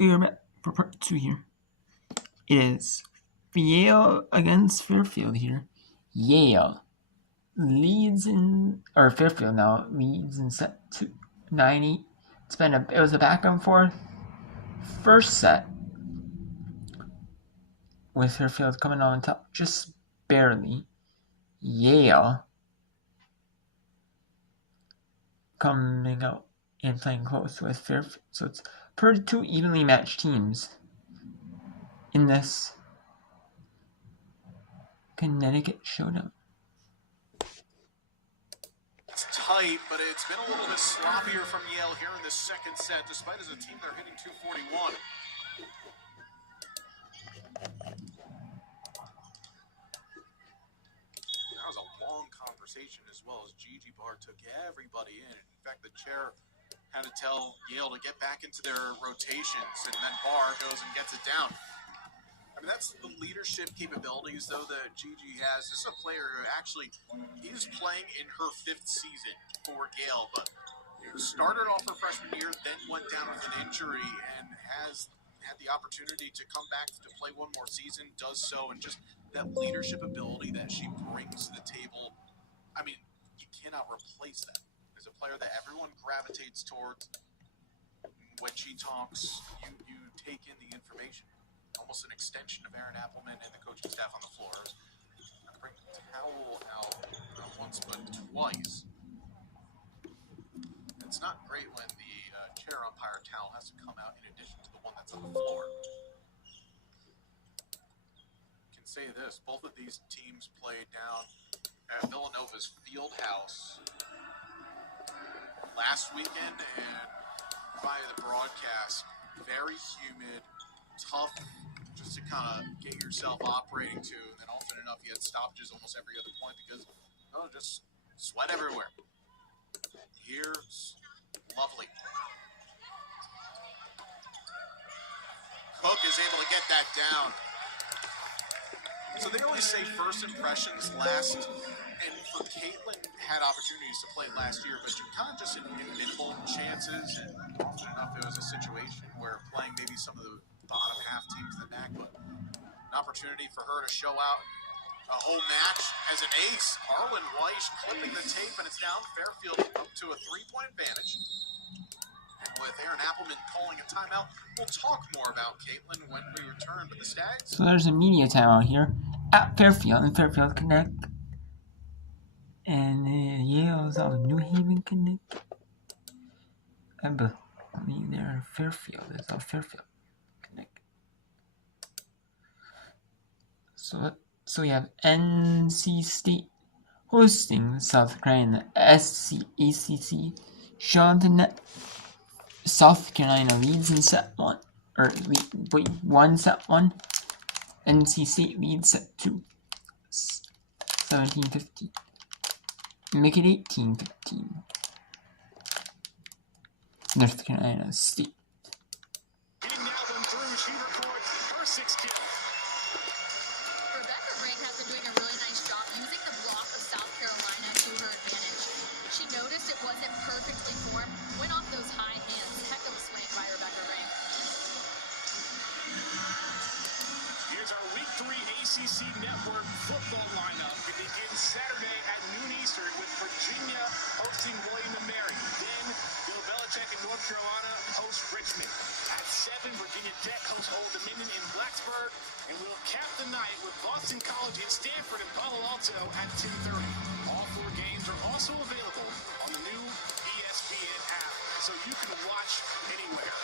We're back for part 2 here. It is Yale against Fairfield here. Yale leads in, or Fairfield now leads in set 2, 9-8. It was a back and forth first set with Fairfield coming on top just barely. Yale coming out and playing close with Fairfield. So it's per two evenly matched teams in this Connecticut showdown. It's tight, but it's been a little bit sloppier from Yale here in the second set, despite as a team they're hitting 241. That was a long conversation as well as Gigi Barr took everybody in. In fact, the chair had to tell Yale to get back into their rotations, and then Barr goes and gets it down. I mean, that's the leadership capabilities, though, that Gigi has. This is a player who actually is playing in her 5th season for Yale, but started off her freshman year, then went down with an injury, and has had the opportunity to come back to play one more season, does so, and just that leadership ability that she brings to the table, I mean, you cannot replace that. As a player that everyone gravitates towards, when she talks, you take in the information. Almost an extension of Aaron Appleman and the coaching staff on the floor. I bring the towel out not once but twice. It's not great when the chair umpire towel has to come out in addition to the one that's on the floor. I can say this, both of these teams played down at Villanova's field house last weekend, and via the broadcast, very humid, tough just to kind of get yourself operating to, and then often enough you had stoppages almost every other point because just sweat everywhere. Here's lovely. Cook is able to get that down. So they always say first impressions last, and for Caitlin had opportunities to play last year, but she kind of just in minimal chances, and often enough it was a situation where playing maybe some of the bottom half teams in the NAC, but an opportunity for her to show out a whole match as an ace. Arlen Weish clipping the tape, and it's down Fairfield up to a 3-point advantage. And with Aaron Appleman calling a timeout, we'll talk more about Caitlin when we return to the Stags. So there's a media timeout here at Fairfield in Fairfield, Connecticut. And Yale's out of New Haven, Connecticut. I believe they're Fairfield. It's out Fairfield, Connecticut. So we have NC State hosting South Carolina ACC. South Carolina leads in set 1, set 1. NC State leads set 2, 17-15. Make it 18-15. North Carolina State. Getting now them through, she records her 6th kill. Rebecca Ring has been doing a really nice job using the block of South Carolina to her advantage. She noticed it wasn't perfectly formed, went off those high hands. Heck of a swing by Rebecca Ring. Here's our Week 3 ACC Network football lineup. It begins Saturday at noon Eastern with Virginia hosting William & Mary. Then Bill Belichick in North Carolina host Richmond. At 7, Virginia Tech hosts Old Dominion in Blacksburg. And we'll cap the night with Boston College and Stanford in Palo Alto at 10:30. All 4 games are also available on the new ESPN app, so you can watch anywhere.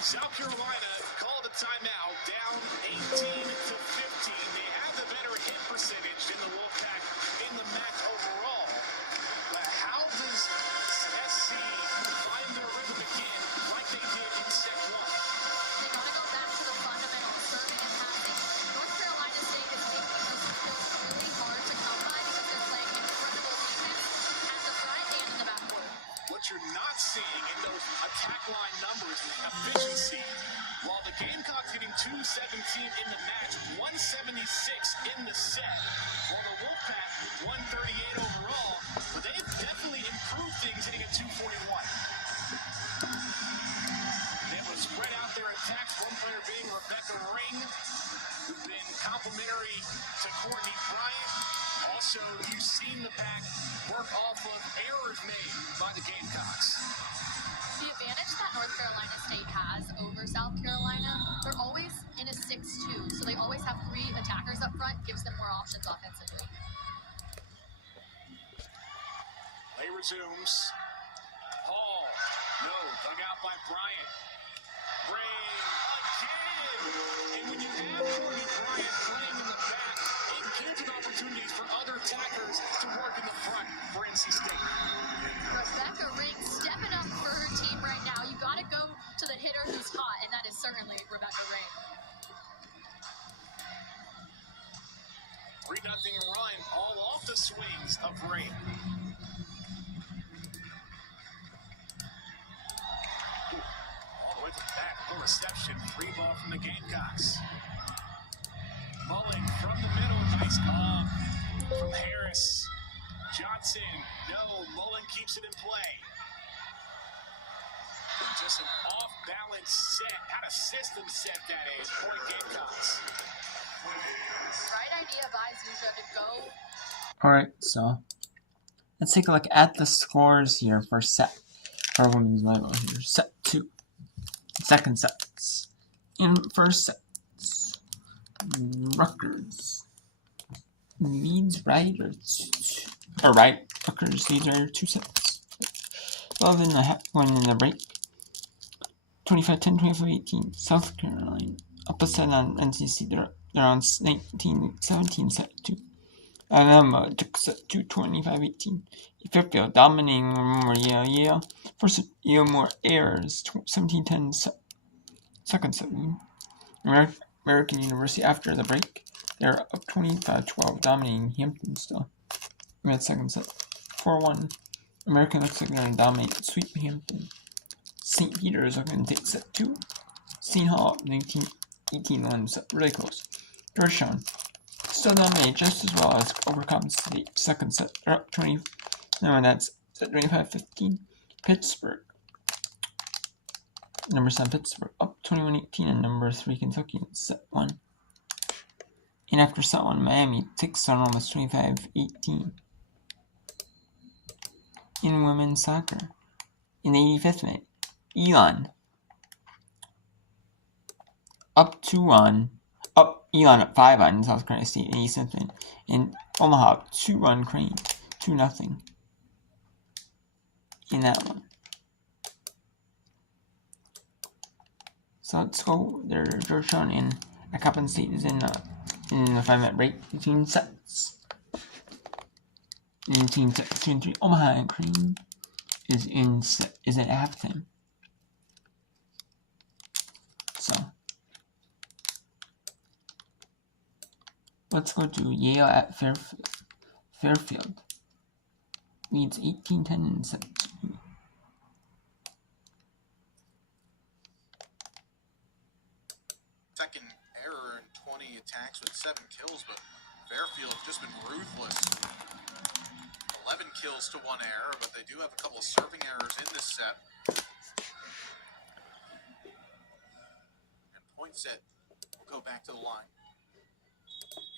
South Carolina called a timeout, down 18-15. They have the better hit percentage than the Wolfpack in the MAC overall. But how does SC find their rhythm again like they did in set 1? They got to go back to the fundamentals, serving and passing. North Carolina State is making those skills really hard to come by because they're playing incredible defense at the front and in the backcourt. What you're not seeing in those attack line numbers is efficiency. While the Gamecocks hitting 217 in the match, 176 in the set. While the Wolfpack 138 overall, but they've definitely improved things hitting at 241. complimentary to Courtney Bryant. Also, you've seen the pack work off of errors made by the Gamecocks. The advantage that North Carolina State has over South Carolina, they're always in a 6-2, so they always have 3 attackers up front, gives them more options offensively. Play resumes. Hall, no, dug out by Bryant. Ray again! And when you have Courtney Bryant playing in the back, it gives an opportunity for other attackers to work in the front for NC State. Rebecca Ring stepping up for her team right now. You got to go to the hitter who's hot, and that is certainly Rebecca Ring. 3-0 run, all off the swings of Ring. All the way to the back, no reception, free ball from the Gamecocks. Mullen from the middle, nice call from Harris. Johnson, no, Mullen keeps it in play. Just an off-balance set, out of system set that is, for the Gamecocks. Right idea by Zuzia to go. Alright, so let's take a look at the scores here for women's volleyball here. Set 2. Second sets. In first sets, Rutgers leads Rutgers leads Riders 2 sets. 12 in the break. 25-10, 25-18. South Carolina upset on NCC. They're on 19-17 set 2. Alabama took set 2, 25-18. Fairfield dominating Yale. First Yale more errors. 17-10 second set win. American University after the break. They're up 25-12, dominating Hampton still. We had second set 4-1. American looks like they're going to dominate, sweep Hampton. St. Peter's are going to take set 2. St. Hall 19-18 set, really close. Georgetown still dominate just as well as overcome State. Second set, they're up 20. No, that's set 25-15. Pittsburgh. Number 7 Pittsburgh up 21-18, and number 3 Kentucky in set 1. And after set 1, Miami takes on almost 25-18. In women's soccer, in the 85th minute, Elon up 5 on South Carolina State in 87th minute, and Omaha 2-1 Crane 2-0 in that one. So let's go there. Georgetown and Accompany State is in the 5-minute break between sets. In team set 2 and 3, Omaha and Crane is at halftime. So let's go to Yale at Fairfield. Leads 18-10 in set 2. Second error in 20 attacks with 7 kills, but Fairfield have just been ruthless. 11 kills to 1 error, but they do have a couple of serving errors in this set. And Poinsett will go back to the line.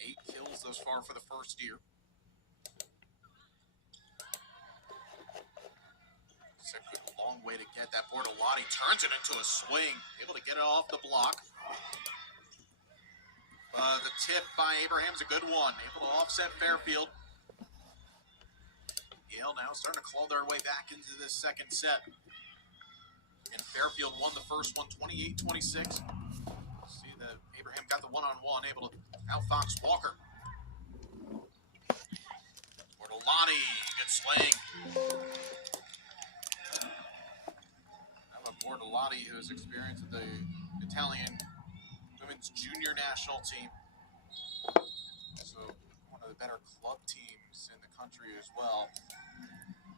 8 kills thus far for the first year. It's a good long way to get that. Bortolotti turns it into a swing, able to get it off the block. The tip by Abraham's a good one, able to offset Fairfield. Yale now starting to claw their way back into this second set. And Fairfield won the first one 28-26. See that Abraham got the one-on-one, able to outfox Walker. Bortolotti, good swing. Now Bortolotti, who has experience with the Italian women's junior national team. So one of the better club teams in the country as well.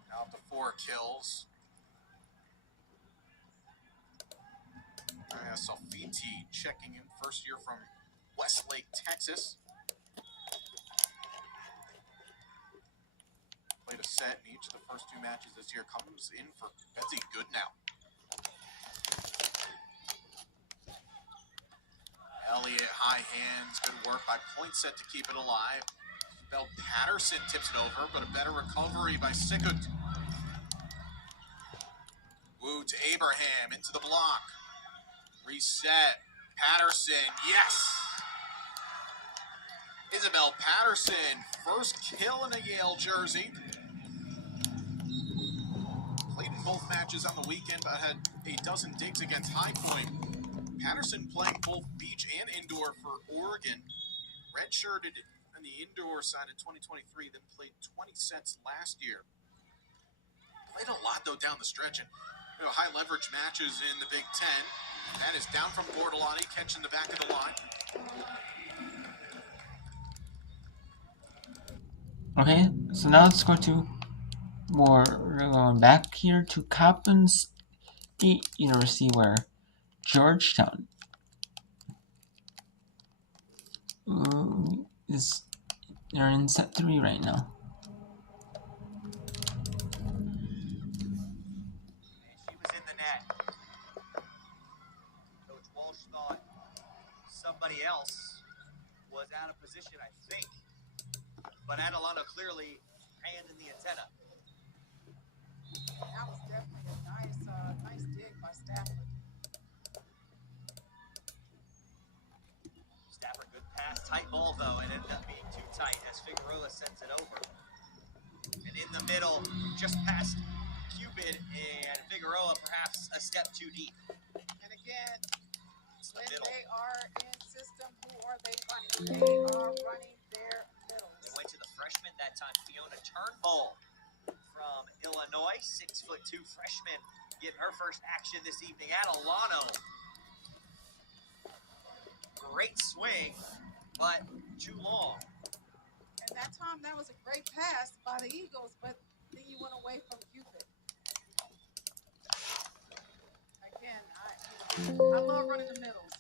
Now up to 4 kills. Salfiti checking in, first year from Westlake, Texas. Played a set in each of the first 2 matches this year. Comes in for Betsy Goodnow. Elliott, high hands, good work by Poinsett to keep it alive. Bell Patterson tips it over, but a better recovery by Sikut. Wu to Abraham, into the block. Reset. Patterson, yes! Isabel Patterson, first kill in a Yale jersey. Played in both matches on the weekend, but had a dozen digs against High Point. Patterson playing both beach and indoor for Oregon. Redshirted on the indoor side in 2023, then played 20 sets last year. Played a lot, though, down the stretch, and high leverage matches in the Big Ten. That is down from Bortolani, catching the back of the line. Okay, so now let's go to we're going back here to Coppin State University, where Georgetown they're in set 3 right now. She was in the net. Coach Walsh thought somebody else was out of position, I think. But Adelano clearly hand in the antenna. That was definitely a nice dig by Stafford. Stafford, good pass. Tight ball, though. It ended up being too tight as Figueroa sends it over. And in the middle, just past Cupid, and Figueroa perhaps a step too deep. And again, when Middle. they are in system, who are they running? They are running their middles. They went to the freshman that time, Fiona Turnbull from Illinois, 6'2" freshman, getting her first action this evening. Adelano, great swing, but too long. And that time, that was a great pass by the Eagles, but then you went away from Cupid. Again, I love running the middles.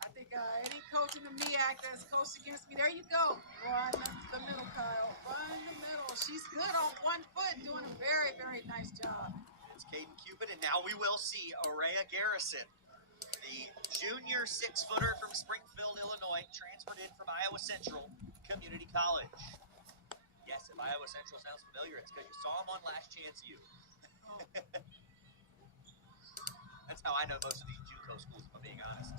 I think any coach in the MEAC that's coached against me, there you go. Run the middle, Kyle. Run the middle. She's good on one foot, doing a very, very nice job. It's Caden Cupid, and now we will see Aurea Garrison, the junior 6-footer from Springfield, Illinois, transferred in from Iowa Central Community College. Yes, if Iowa Central sounds familiar, it's because you saw him on Last Chance U. That's how I know most of these JUCO schools, if I'm being honest.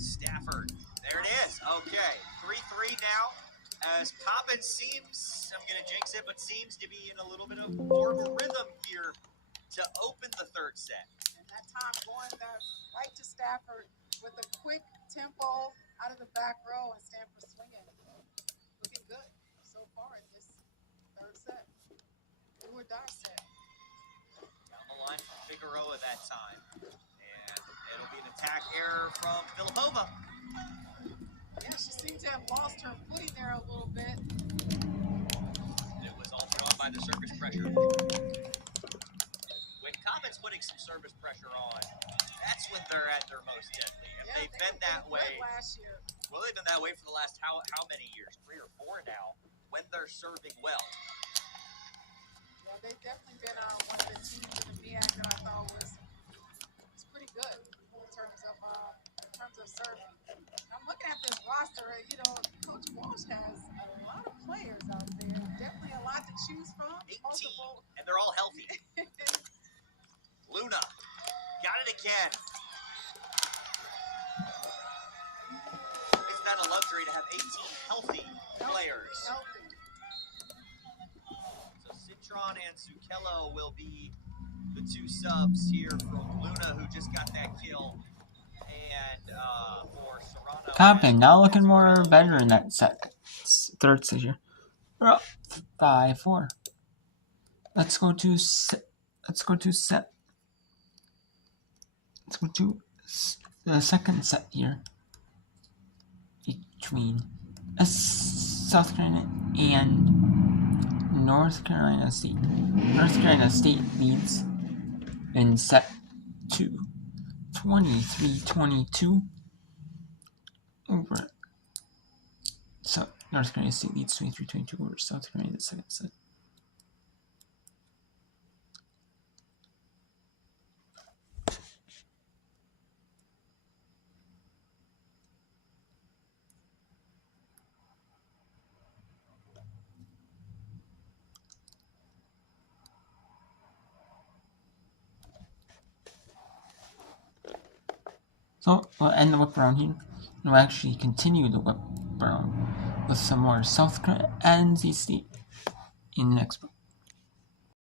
Stafford, there it is. Okay, 3-3 now. As Coppin seems, I'm going to jinx it, but seems to be in a little bit of more of a rhythm here to open the third set. And that time going right to Stafford with a quick tempo out of the back row, and Stanford swinging. Looking good so far in this third set. Do or die set. Down the line from Figueroa that time. And it'll be an attack error from Filipova. Yeah, she seemed to have lost her footing there a little bit. It was all put on by the service pressure. When Coppin's putting some service pressure on, that's when they're at their most deadly. And Yeah, they've they been were that pretty way. good last year. Well, they've been that way for the last how many years? 3 or 4 now, when they're serving well. Yeah, they've definitely been one of the teams in the MEAC that I thought was pretty good in terms of serving. I'm looking at this roster. Coach Walsh has a lot of players out there. Definitely a lot to choose from. 18, Multiple. and they're all healthy. Luna got it again. Isn't that a luxury to have 18 healthy players? Healthy. So Citron and Zucchello will be the 2 subs here from Luna, who just got that kill. And for Serrano. Coppin now looking more better in that third set here. We're up 5-4. Let's go to the second set here between South Carolina and North Carolina State. North Carolina State leads in set 2, 23-22 over. So North Carolina State leads 23-22 over South Carolina in the second set. So we'll end the whip around here. And we'll actually continue the whip around with some more South Carolina and NC State in the next book.